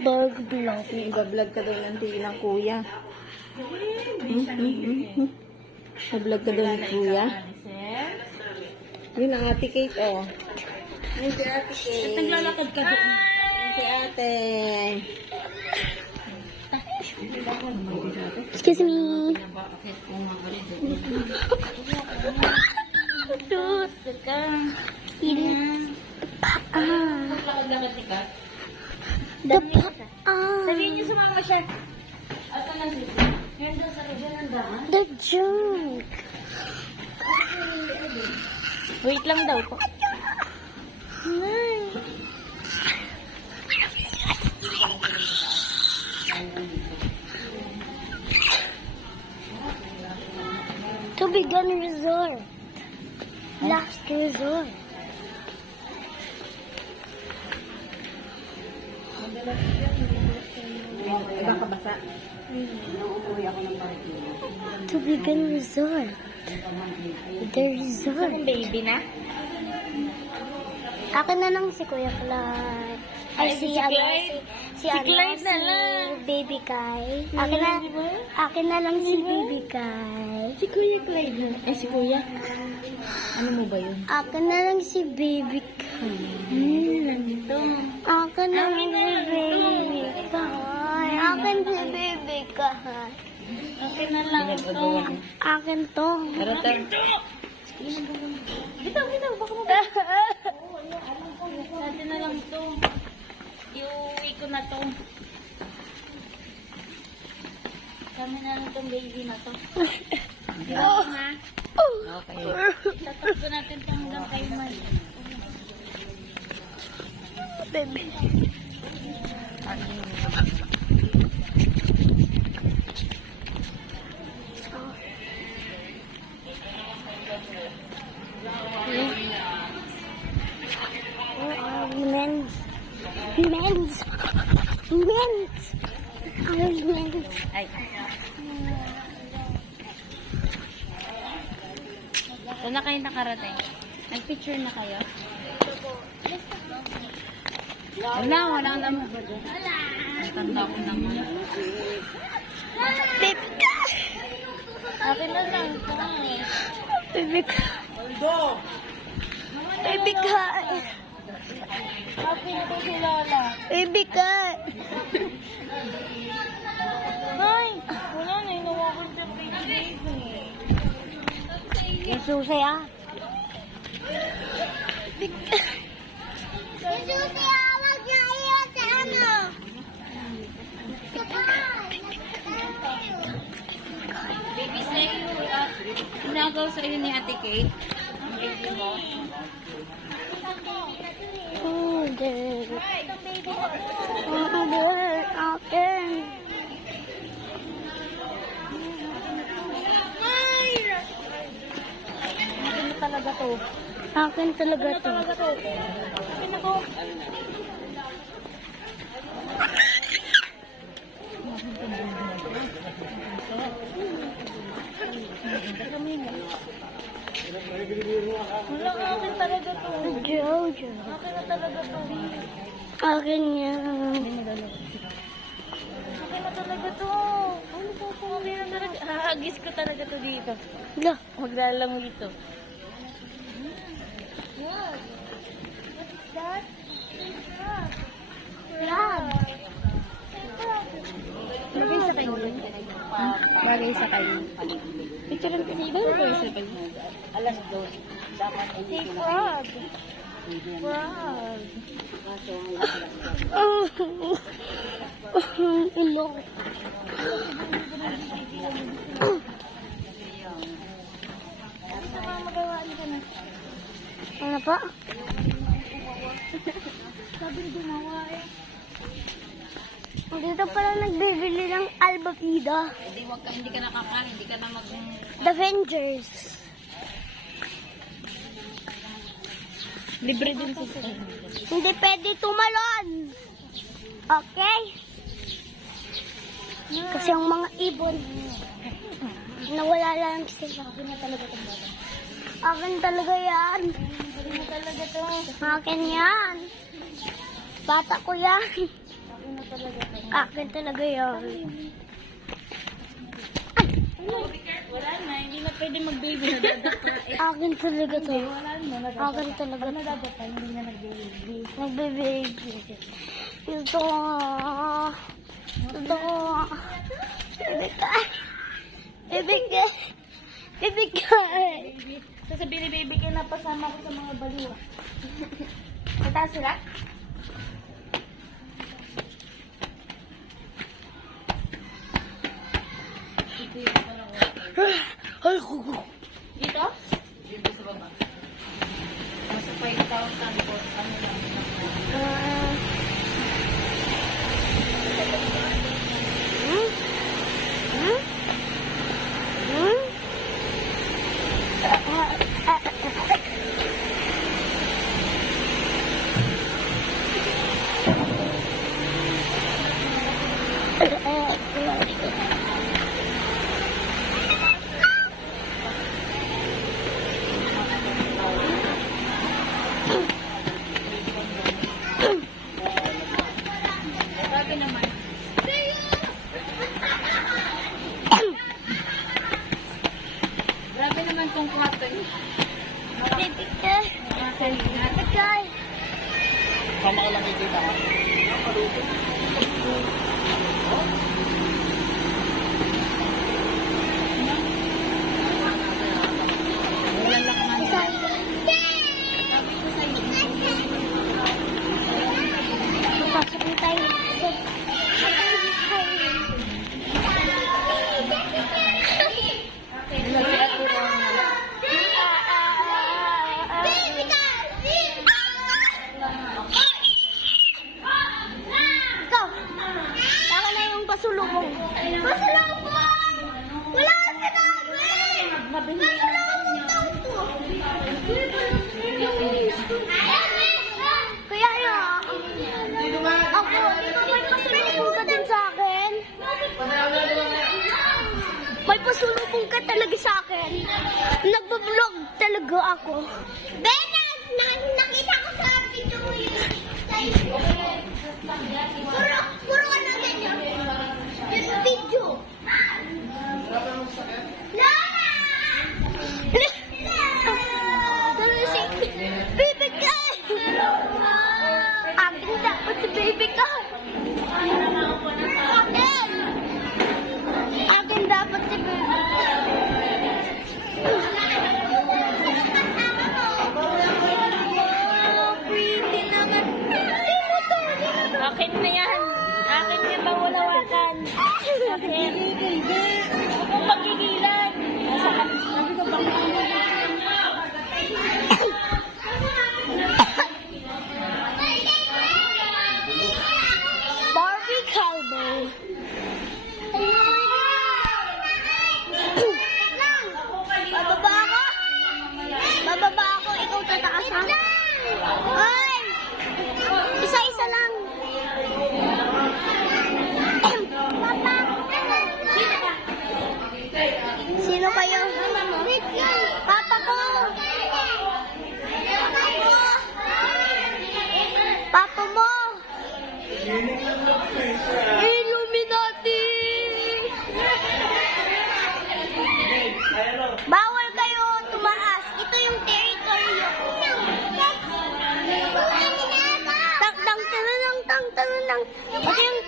Vlog. Iba-vlog ka daw ng ng kuya. Iba-vlog ka daw ng kuya. Yun ang ate Kate, oh. Yun si ate Kate. Naglalakad ka doon. Yun si ate. Excuse me. Tut. Sabihin niyo sa mama siya. Asa na siya? Yan daw sa region ng daan. The junk. Wait lang daw po. Tubigan Resort. Last resort. Iba ka basa? Uuwi ako ng party. Tubigan Resort. The resort. Baby na? Akin na lang si Kuya Clyde. Ay, si Clyde? Si Clyde na lang. Baby Kai. Akin na lang si Baby Kai. Si Kuya Clyde na. Eh, si Kuya. Ano mo ba yun? Akin na lang si Baby Kai. Nandito. Akin na lang si Baby Kai. Akin si Baby Kai. Okay na lang ito. Akin to. Pero Bitaw, baka mo. Natin na lang ito. Iuwi ko na to. Kami na lang itong baby na to. Oo nga. okay. Tatakbo natin ito hanggang kay May. Baby. Men's. Ay. Doon na kayo nakarating. Nag-picture na kayo? Wala naman ba doon? Tanda ko naman. Baby Kai. Akin na lang ito. Baby Kai. Baby Kai. Akin ito si Lola. Baby Kai. Ay! Wala na, inawakan siya baby. Yung susi ah. Yung susi ah, wag na iwan sa ano. Baby sa'yo, inagaw sa'yo ni Ate Kate. Ang baby mo. Oh, dear. Oh, dear. Akin. Ano talaga to? Akin talaga to. Akin ako. Wala, akin talaga to. Jojo. Akin na talaga to. Akin yan. Akin na talaga to. Ano po po? Akin na talaga. Hahagis ko talaga to dito. Lo. Maglalangoy ito. Crab. Bagay sa kayo. Bagay sa kayo. Picture ko dito. Bagay sa kayo. Alas 2. Dapat hindi Si ko Frog. Frog. Oh. Ilo. Ano sa mga magawaan ka na? Ano pa? Sabi ni gumawa eh. Dito pala nagbibili ng albapida. Hindi ka nakakain, hindi ka na mag... The Avengers. Libre din sa sarili. Hindi pwede tumalon. Okay? Kasi ang mga ibon, nawala lang sila. Akin na talaga itong bata. Akin talaga yan. Akin na talaga to. Akin yan. Bata ko yan. Akin na talaga to. Akin talaga yan. Wala na, hindi na pwede mag-baby. Nadadapa. Akin talaga to. Wala na, nadadapa. Akin talaga to. Nadadapa, hindi na nag-baby. Nagbe-baby. Ito. Ito. Bibig ka. Bibig ka. Bibig ka. Baby. Sasabihin ni baby ka na pasama ko sa mga baliwa. Mataas sila? Ay, kuko. Dito? Dito sa baba. Nasa 5,000 po. Ano lang? Grabe naman. Grabe naman tong kwarto niyo. Bibig ka. Bibig ka. Sama ka lang kay tita ka. Wala lang naman. Sabi ko sa'yo. Pasok na tayo. Ikaw, saka na yung pasulubong. Pasulubong! Wala ka na! Kaya yun, ako, may pasulubong ka din sa akin. May pasulubong ka talaga sa akin. Nagbablog talaga ako. Bena, nakita ko sa video mo yun. Puro ano ganyan. Yung video. Lama! Baby ka! Akin dapat si baby ka. Akin dapat si baby ka. Pretty naman. Sino to? Akin na yan. Akin yan, bawal hawakan. Akin. Huwag mong pagigilan. Nasa sabi ko bang Barbie cowboy. Bababa ako. Bababa ako. Ikaw tataas ha. Hoy! Isa-isa lang. Sino kayo? Papa ko. Papa mo. Illuminati. Bawal kayo tumaas. Ito yung territory. Tang tang tanang tang tanang. Ito yung